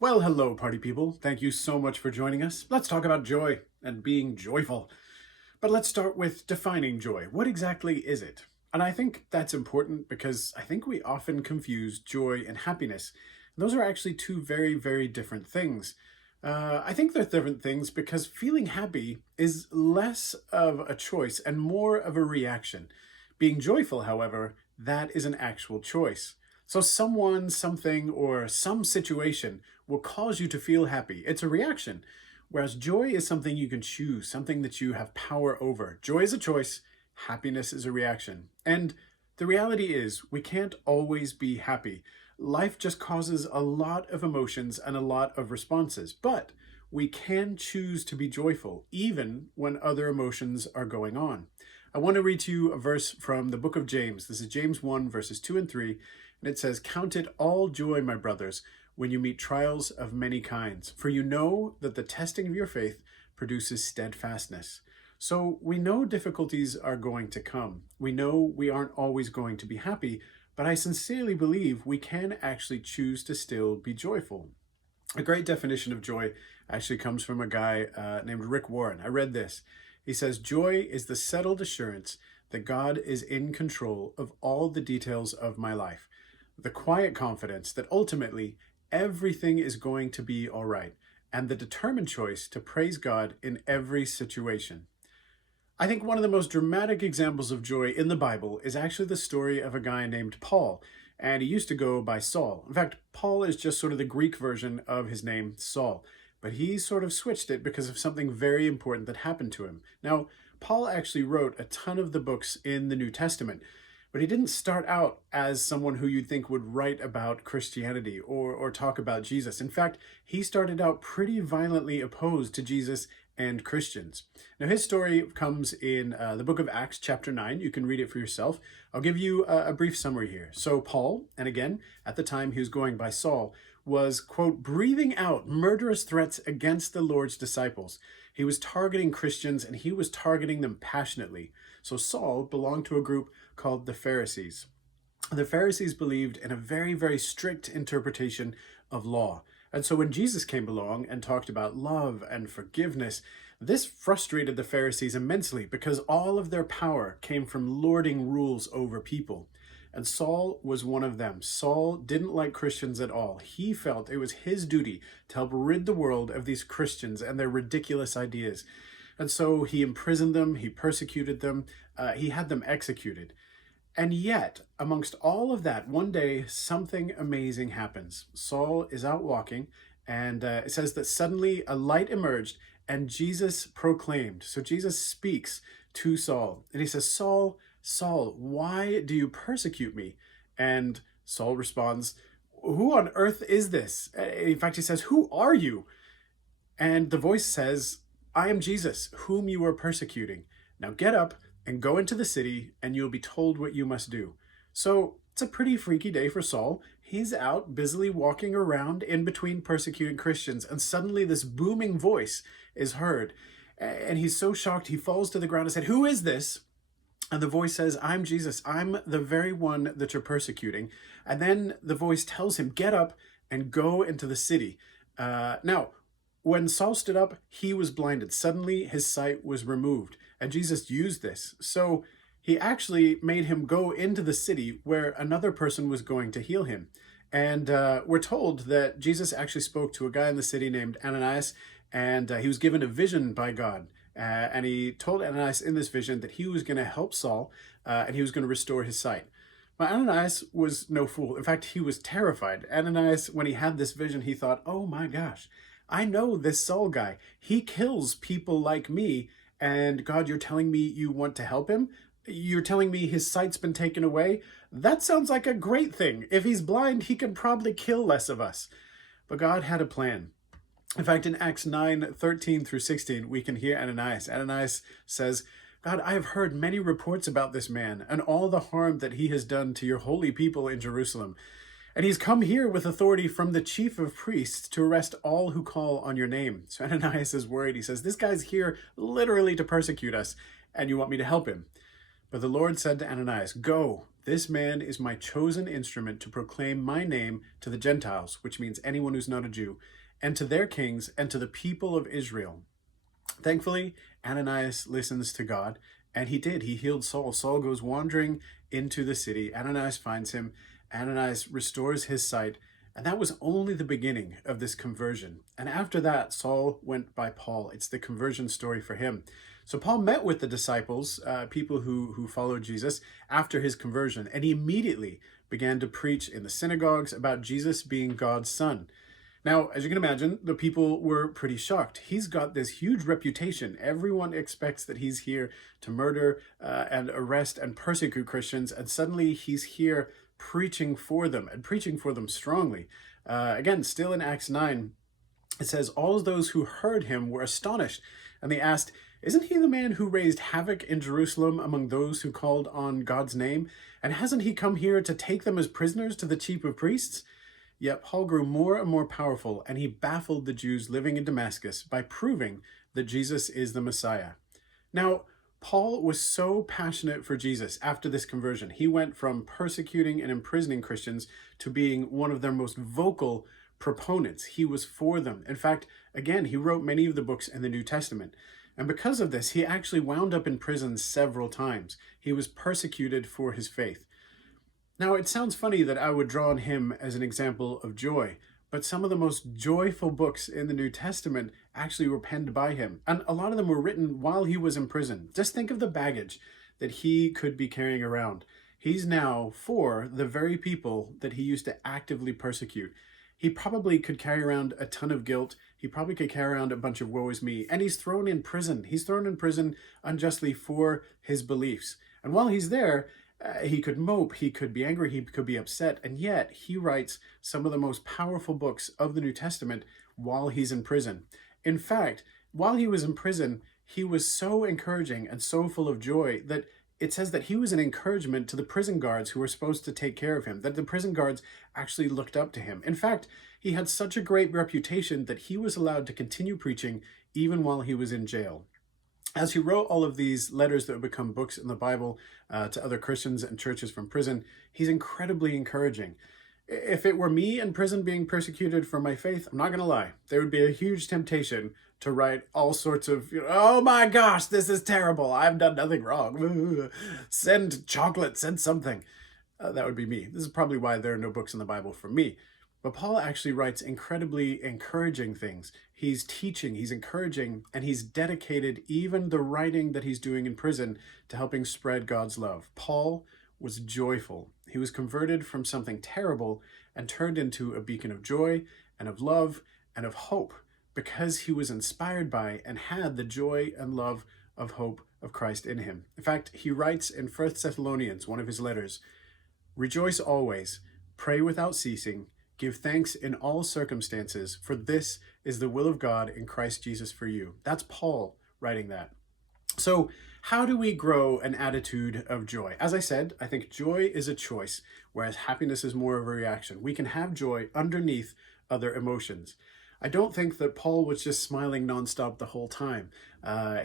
Well, hello, party people. Thank you so much for joining us. Let's talk about joy and being joyful. But let's start with defining joy. What exactly is it? And I think that's important because I think we often confuse joy and happiness. Those are actually two very, very different things. I think they're different things because feeling happy is less of a choice and more of a reaction. Being joyful, however, that is an actual choice. So someone, something, or some situation will cause you to feel happy. It's a reaction. Whereas joy is something you can choose, something that you have power over. Joy is a choice, happiness is a reaction. And the reality is, we can't always be happy. Life just causes a lot of emotions and a lot of responses, but we can choose to be joyful even when other emotions are going on. I want to read to you a verse from the book of James. This is James 1, verses 2 and 3, and it says, "Count it all joy, my brothers, when you meet trials of many kinds, for you know that the testing of your faith produces steadfastness." So we know difficulties are going to come. We know we aren't always going to be happy, but I sincerely believe we can actually choose to still be joyful. A great definition of joy actually comes from a guy named Rick Warren. I read this. He says, "Joy is the settled assurance that God is in control of all the details of my life. The quiet confidence that ultimately everything is going to be all right, and the determined choice to praise God in every situation." I think one of the most dramatic examples of joy in the Bible is actually the story of a guy named Paul, and he used to go by Saul. In fact, Paul is just sort of the Greek version of his name, Saul, but he sort of switched it because of something very important that happened to him. Now, Paul actually wrote a ton of the books in the New Testament, but he didn't start out as someone who you'd think would write about Christianity or talk about Jesus. In fact, he started out pretty violently opposed to Jesus and Christians. Now, his story comes in the book of Acts, chapter 9. You can read it for yourself. I'll give you a brief summary here. So Paul, and again, at the time he was going by Saul, was, quote, breathing out murderous threats against the Lord's disciples. He was targeting Christians and he was targeting them passionately. So Saul belonged to a group called the Pharisees. The Pharisees believed in a very, very strict interpretation of law. And so when Jesus came along and talked about love and forgiveness, this frustrated the Pharisees immensely because all of their power came from lording rules over people. And Saul was one of them. Saul didn't like Christians at all. He felt it was his duty to help rid the world of these Christians and their ridiculous ideas. And so he imprisoned them, he persecuted them, he had them executed. And yet, amongst all of that, one day something amazing happens. Saul is out walking, and it says that suddenly a light emerged and Jesus proclaimed. So Jesus speaks to Saul, and he says, "Saul, Saul, why do you persecute me?" And Saul responds, "Who on earth is this?" In fact, he says, "Who are you?" And the voice says, "I am Jesus, whom you are persecuting. Now get up and go into the city, and you'll be told what you must do." So it's a pretty freaky day for Saul. He's out busily walking around in between persecuting Christians, and suddenly this booming voice is heard. And he's so shocked, he falls to the ground and said, "Who is this?" And the voice says, "I'm Jesus. I'm the very one that you're persecuting." And then the voice tells him, "Get up and go into the city." Now, when Saul stood up, he was blinded. Suddenly, his sight was removed. And Jesus used this. So he actually made him go into the city where another person was going to heal him. And we're told that Jesus actually spoke to a guy in the city named Ananias, and he was given a vision by God. And he told Ananias in this vision that he was going to help Saul and he was going to restore his sight. But Ananias was no fool. In fact, he was terrified. Ananias, when he had this vision, he thought, "Oh my gosh, I know this Saul guy. He kills people like me. And God, you're telling me you want to help him? You're telling me his sight's been taken away? That sounds like a great thing. If he's blind, he can probably kill less of us." But God had a plan. In fact, in Acts 9:13 through 16, we can hear Ananias. Ananias says, "God, I have heard many reports about this man and all the harm that he has done to your holy people in Jerusalem. And he's come here with authority from the chief of priests to arrest all who call on your name." So Ananias is worried. He says, "This guy's here literally to persecute us, and you want me to help him?" But the Lord said to Ananias, "Go, This man is my chosen instrument to proclaim my name to the Gentiles, which means anyone who's not a Jew, and to their kings and to the people of Israel. Thankfully, Ananias listens to God, and he did. He healed Saul. Saul goes wandering into the city. Ananias finds him. Ananias restores his sight, and that was only the beginning of this conversion. And after that, Saul went by Paul. It's the conversion story for him. So Paul met with the disciples, people who followed Jesus, after his conversion, and he immediately began to preach in the synagogues about Jesus being God's son. Now, as you can imagine, the people were pretty shocked. He's got this huge reputation. Everyone expects that he's here to murder and arrest and persecute Christians, and suddenly he's here preaching for them and preaching for them strongly. Again, still in Acts 9, it says, all those who heard him were astonished, and they asked, isn't he the man who raised havoc in Jerusalem among those who called on God's name? And hasn't he come here to take them as prisoners to the chief of priests? Yet Paul grew more and more powerful, and he baffled the Jews living in Damascus by proving that Jesus is the Messiah. Now, Paul was so passionate for Jesus after this conversion. He went from persecuting and imprisoning Christians to being one of their most vocal proponents. He was for them. In fact, again, he wrote many of the books in the New Testament. And because of this, he actually wound up in prison several times. He was persecuted for his faith. Now, it sounds funny that I would draw on him as an example of joy, but some of the most joyful books in the New Testament actually were penned by him. And a lot of them were written while he was in prison. Just think of the baggage that he could be carrying around. He's now for the very people that he used to actively persecute. He probably could carry around a ton of guilt. He probably could carry around a bunch of woe is me. And he's thrown in prison. He's thrown in prison unjustly for his beliefs. And while he's there, he could mope, he could be angry, he could be upset, and yet he writes some of the most powerful books of the New Testament while he's in prison. In fact, while he was in prison, he was so encouraging and so full of joy that it says that he was an encouragement to the prison guards who were supposed to take care of him, that the prison guards actually looked up to him. In fact, he had such a great reputation that he was allowed to continue preaching even while he was in jail. As he wrote all of these letters that would become books in the Bible to other Christians and churches from prison, he's incredibly encouraging. If it were me in prison being persecuted for my faith, I'm not going to lie, there would be a huge temptation to write all sorts of, oh my gosh, this is terrible. I've done nothing wrong. Send chocolate, send something. That would be me. This is probably why there are no books in the Bible for me. But Paul actually writes incredibly encouraging things. He's teaching, he's encouraging, and he's dedicated even the writing that he's doing in prison to helping spread God's love. Paul was joyful. He was converted from something terrible and turned into a beacon of joy and of love and of hope because he was inspired by and had the joy and love of hope of Christ in him. In fact, he writes in 1 Thessalonians, one of his letters, rejoice always, pray without ceasing, give thanks in all circumstances, for this is the will of God in Christ Jesus for you. That's Paul writing that. So how do we grow an attitude of joy? As I said, I think joy is a choice, whereas happiness is more of a reaction. We can have joy underneath other emotions. I don't think that Paul was just smiling nonstop the whole time.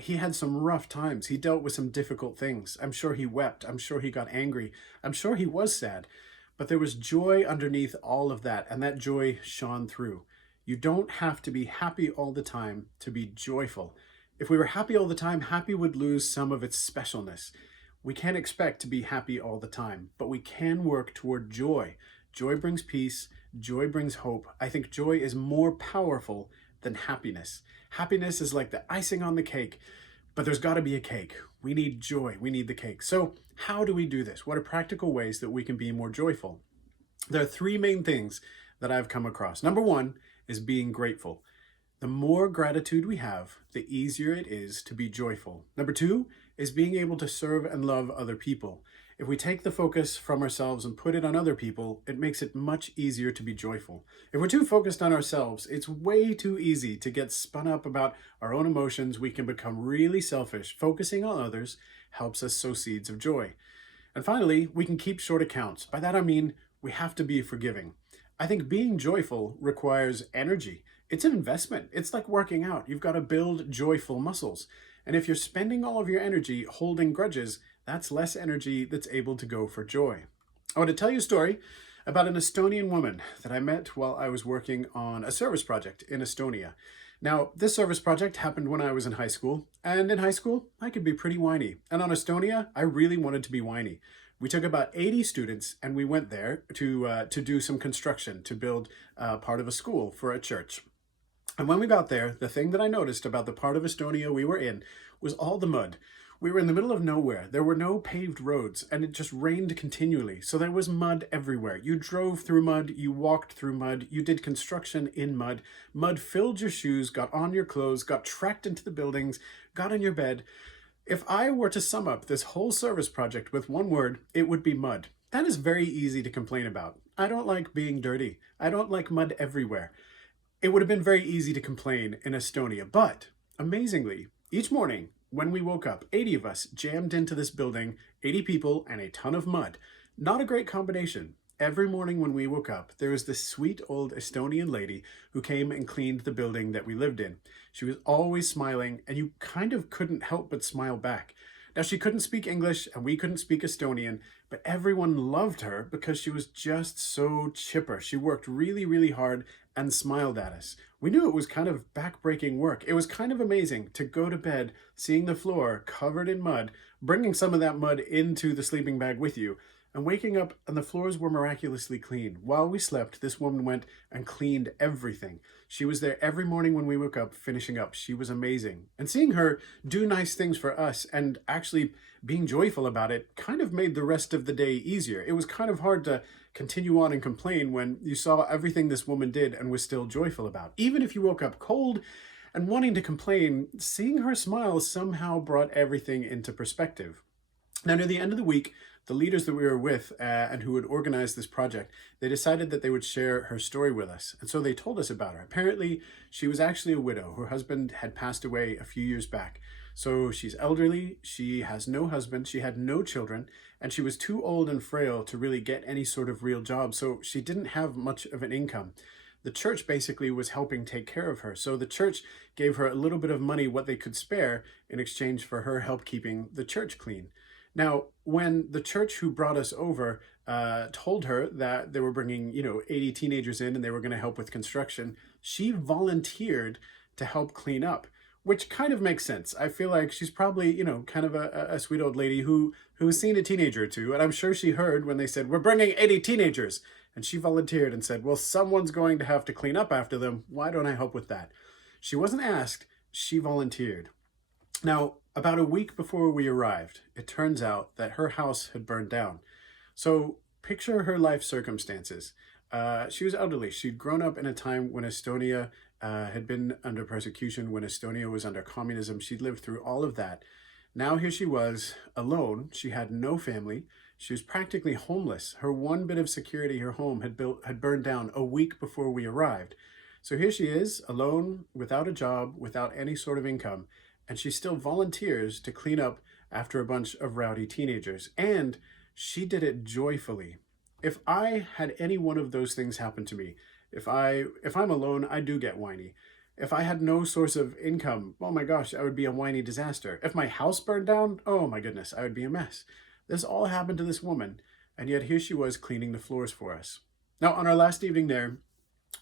He had some rough times. He dealt with some difficult things. I'm sure he wept. I'm sure he got angry. I'm sure he was sad. But there was joy underneath all of that, and that joy shone through. You don't have to be happy all the time to be joyful. If we were happy all the time, happy would lose some of its specialness. We can't expect to be happy all the time, but we can work toward joy. Joy brings peace. Joy brings hope. I think joy is more powerful than happiness. Happiness is like the icing on the cake, but there's got to be a cake. We need joy. We need the cake. So how do we do this? What are practical ways that we can be more joyful? There are three main things that I've come across. Number one is being grateful. The more gratitude we have, the easier it is to be joyful. Number two is being able to serve and love other people. If we take the focus from ourselves and put it on other people, it makes it much easier to be joyful. If we're too focused on ourselves, it's way too easy to get spun up about our own emotions. We can become really selfish. Focusing on others helps us sow seeds of joy. And finally, we can keep short accounts. By that I mean we have to be forgiving. I think being joyful requires energy. It's an investment. It's like working out. You've got to build joyful muscles. And if you're spending all of your energy holding grudges, That's less energy that's able to go for joy. I want to tell you a story about an Estonian woman that I met while I was working on a service project in Estonia. Now, this service project happened when I was in high school, and in high school, I could be pretty whiny. And on Estonia, I really wanted to be whiny. We took about 80 students and we went there to do some construction, to build part of a school for a church. And when we got there, the thing that I noticed about the part of Estonia we were in was all the mud. We were in the middle of nowhere. There were no paved roads, and it just rained continually. So there was mud everywhere. You drove through mud, you walked through mud, you did construction in mud. Mud filled your shoes, got on your clothes, got tracked into the buildings, got in your bed. If I were to sum up this whole service project with one word, it would be mud. That is very easy to complain about. I don't like being dirty. I don't like mud everywhere. It would have been very easy to complain in Estonia, but amazingly, each morning when we woke up, 80 of us jammed into this building, 80 people and a ton of mud. Not a great combination. Every morning when we woke up, there was this sweet old Estonian lady who came and cleaned the building that we lived in. She was always smiling, and you kind of couldn't help but smile back. Now, she couldn't speak English and we couldn't speak Estonian, but everyone loved her because she was just so chipper. She worked really, really hard and smiled at us. We knew it was kind of backbreaking work. It was kind of amazing to go to bed, seeing the floor covered in mud, bringing some of that mud into the sleeping bag with you, and waking up and the floors were miraculously clean. While we slept, this woman went and cleaned everything. She was there every morning when we woke up, finishing up. She was amazing. And seeing her do nice things for us and actually being joyful about it kind of made the rest of the day easier. It was kind of hard to continue on and complain when you saw everything this woman did and was still joyful about. Even if you woke up cold and wanting to complain, seeing her smile somehow brought everything into perspective. Now, near the end of the week, the leaders that we were with and who had organized this project, they decided that they would share her story with us. And so they told us about her. Apparently, she was actually a widow. Her husband had passed away a few years back. So she's elderly, she has no husband, she had no children, and she was too old and frail to really get any sort of real job. So she didn't have much of an income. The church basically was helping take care of her. So the church gave her a little bit of money, what they could spare, in exchange for her help keeping the church clean. Now, when the church who brought us over told her that they were bringing, 80 teenagers in and they were going to help with construction, she volunteered to help clean up, which kind of makes sense. I feel like she's probably, kind of a sweet old lady who's seen a teenager or two. And I'm sure she heard when they said, we're bringing 80 teenagers. And she volunteered and said, well, someone's going to have to clean up after them. Why don't I help with that? She wasn't asked, she volunteered. Now, about a week before we arrived, it turns out that her house had burned down. So picture her life circumstances. She was elderly. She'd grown up in a time when Estonia had been under persecution, when Estonia was under communism. She'd lived through all of that. Now here she was, alone. She had no family. She was practically homeless. Her one bit of security, her home, had burned down a week before we arrived. So here she is, alone, without a job, without any sort of income. And she still volunteers to clean up after a bunch of rowdy teenagers. And she did it joyfully. If I had any one of those things happen to me, if I'm alone, I do get whiny. If I had no source of income, oh my gosh, I would be a whiny disaster. If my house burned down, oh my goodness, I would be a mess. This all happened to this woman, and yet here she was cleaning the floors for us. Now, on our last evening there,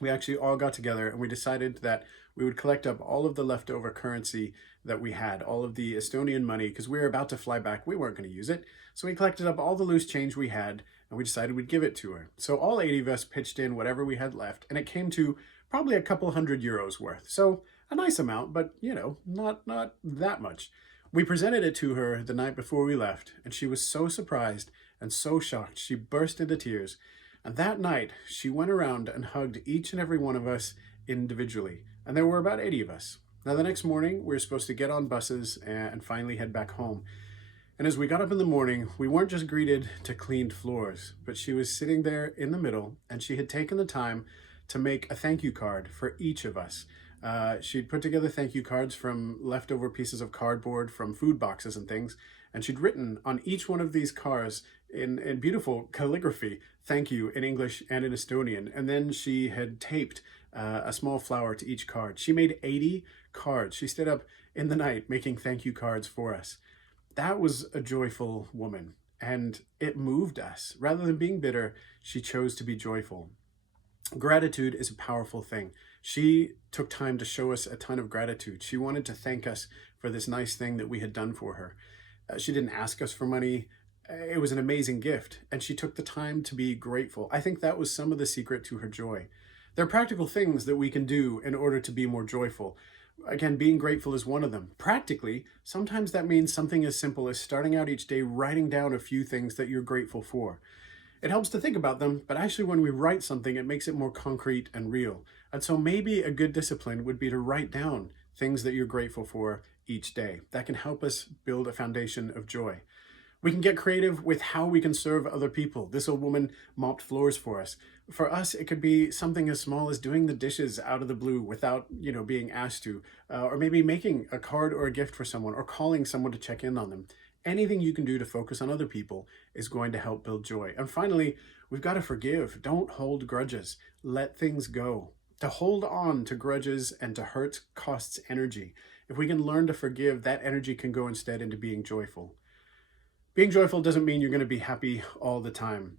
we actually all got together and we decided that we would collect up all of the leftover currency that we had, all of the Estonian money, because we were about to fly back. We weren't going to use it. So we collected up all the loose change we had and we decided we'd give it to her. So all 80 of us pitched in whatever we had left, and it came to probably a couple €100 worth. So a nice amount, but not that much. We presented it to her the night before we left, and she was so surprised and so shocked. She burst into tears. And that night, she went around and hugged each and every one of us individually. And there were about 80 of us. Now, the next morning, we were supposed to get on buses and finally head back home. And as we got up in the morning, we weren't just greeted to cleaned floors, but she was sitting there in the middle, and she had taken the time to make a thank you card for each of us. She'd put together thank you cards from leftover pieces of cardboard, from food boxes and things, and she'd written on each one of these cards in beautiful calligraphy, thank you in English and in Estonian. And then she had taped a small flower to each card. She made 80 cards. She stayed up in the night making thank you cards for us. That was a joyful woman, and it moved us. Rather than being bitter, she chose to be joyful. Gratitude is a powerful thing. She took time to show us a ton of gratitude. She wanted to thank us for this nice thing that we had done for her. She didn't ask us for money. It was an amazing gift, and she took the time to be grateful. I think that was some of the secret to her joy. There are practical things that we can do in order to be more joyful. Again, being grateful is one of them. Practically, sometimes that means something as simple as starting out each day writing down a few things that you're grateful for. It helps to think about them, but actually when we write something, it makes it more concrete and real. And so maybe a good discipline would be to write down things that you're grateful for each day. That can help us build a foundation of joy. We can get creative with how we can serve other people. This old woman mopped floors for us. For us, it could be something as small as doing the dishes out of the blue without, being asked to, or maybe making a card or a gift for someone, or calling someone to check in on them. Anything you can do to focus on other people is going to help build joy. And finally, we've got to forgive. Don't hold grudges. Let things go. To hold on to grudges and to hurt costs energy. If we can learn to forgive, that energy can go instead into being joyful. Being joyful doesn't mean you're going to be happy all the time.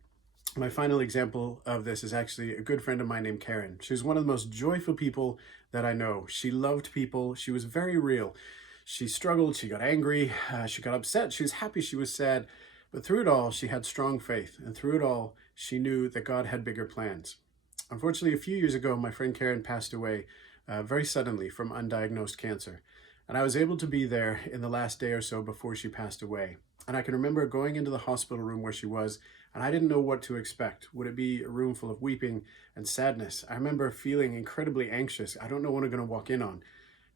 My final example of this is actually a good friend of mine named Karen. She was one of the most joyful people that I know. She loved people. She was very real. She struggled. She got angry. She got upset. She was happy. She was sad. But through it all, she had strong faith. And through it all, she knew that God had bigger plans. Unfortunately, a few years ago, my friend Karen passed away very suddenly from undiagnosed cancer. And I was able to be there in the last day or so before she passed away. And I can remember going into the hospital room where she was, and I didn't know what to expect. Would it be a room full of weeping and sadness? I remember feeling incredibly anxious. I don't know what I'm going to walk in on.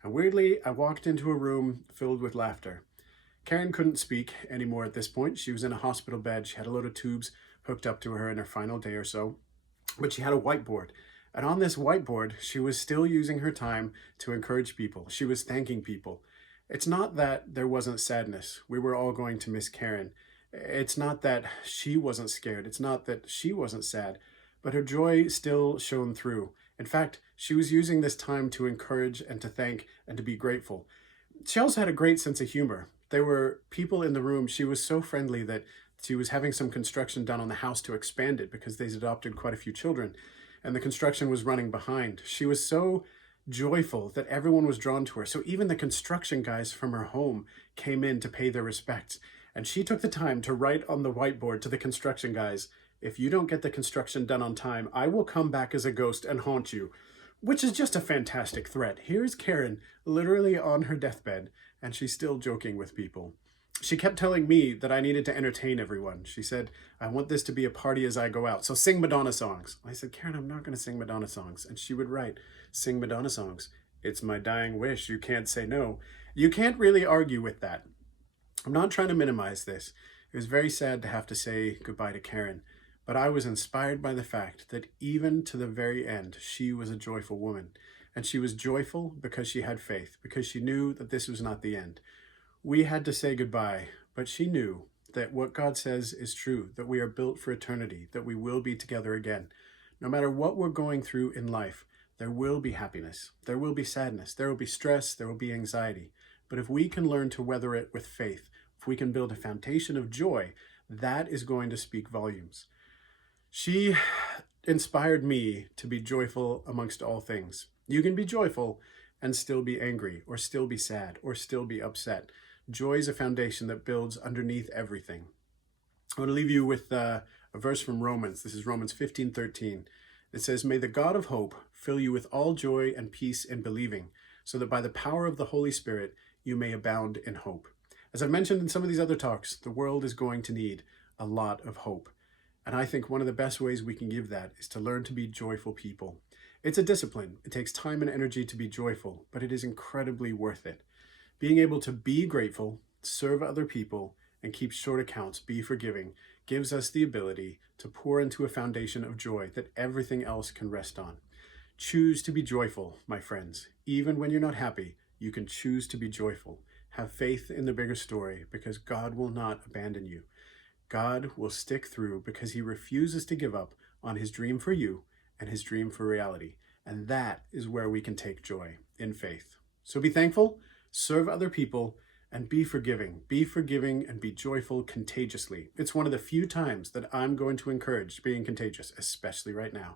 And weirdly, I walked into a room filled with laughter. Karen couldn't speak anymore at this point. She was in a hospital bed. She had a load of tubes hooked up to her in her final day or so. But she had a whiteboard. And on this whiteboard, she was still using her time to encourage people. She was thanking people. It's not that there wasn't sadness. We were all going to miss Karen. It's not that she wasn't scared. It's not that she wasn't sad, but her joy still shone through. In fact, she was using this time to encourage and to thank and to be grateful. She also had a great sense of humor. There were people in the room. She was so friendly that she was having some construction done on the house to expand it because they'd adopted quite a few children, and the construction was running behind. She was so joyful that everyone was drawn to her. So even the construction guys from her home came in to pay their respects. And she took the time to write on the whiteboard to the construction guys, "If you don't get the construction done on time, I will come back as a ghost and haunt you," which is just a fantastic threat. Here's Karen literally on her deathbed, and she's still joking with people. She kept telling me that I needed to entertain everyone. She said, "I want this to be a party as I go out, so sing Madonna songs." I said, "Karen, I'm not going to sing Madonna songs." And she would write, "Sing Madonna songs. It's my dying wish. You can't say no." You can't really argue with that. I'm not trying to minimize this. It was very sad to have to say goodbye to Karen, but I was inspired by the fact that even to the very end, she was a joyful woman. And she was joyful because she had faith, because she knew that this was not the end. We had to say goodbye, but she knew that what God says is true, that we are built for eternity, that we will be together again. No matter what we're going through in life, there will be happiness, there will be sadness, there will be stress, there will be anxiety. But if we can learn to weather it with faith, if we can build a foundation of joy, that is going to speak volumes. She inspired me to be joyful amongst all things. You can be joyful and still be angry, or still be sad, or still be upset. Joy is a foundation that builds underneath everything. I want to leave you with a verse from Romans. This is Romans 15:13. It says, "May the God of hope fill you with all joy and peace in believing, so that by the power of the Holy Spirit you may abound in hope." As I've mentioned in some of these other talks, the world is going to need a lot of hope. And I think one of the best ways we can give that is to learn to be joyful people. It's a discipline. It takes time and energy to be joyful, but it is incredibly worth it. Being able to be grateful, serve other people, and keep short accounts, be forgiving, gives us the ability to pour into a foundation of joy that everything else can rest on. Choose to be joyful, my friends. Even when you're not happy, you can choose to be joyful. Have faith in the bigger story, because God will not abandon you. God will stick through because he refuses to give up on his dream for you and his dream for reality. And that is where we can take joy in faith. So be thankful, serve other people, And be forgiving. Be forgiving and be joyful contagiously. It's one of the few times that I'm going to encourage being contagious, especially right now.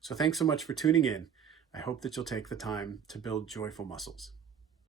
So thanks so much for tuning in. I hope that you'll take the time to build joyful muscles.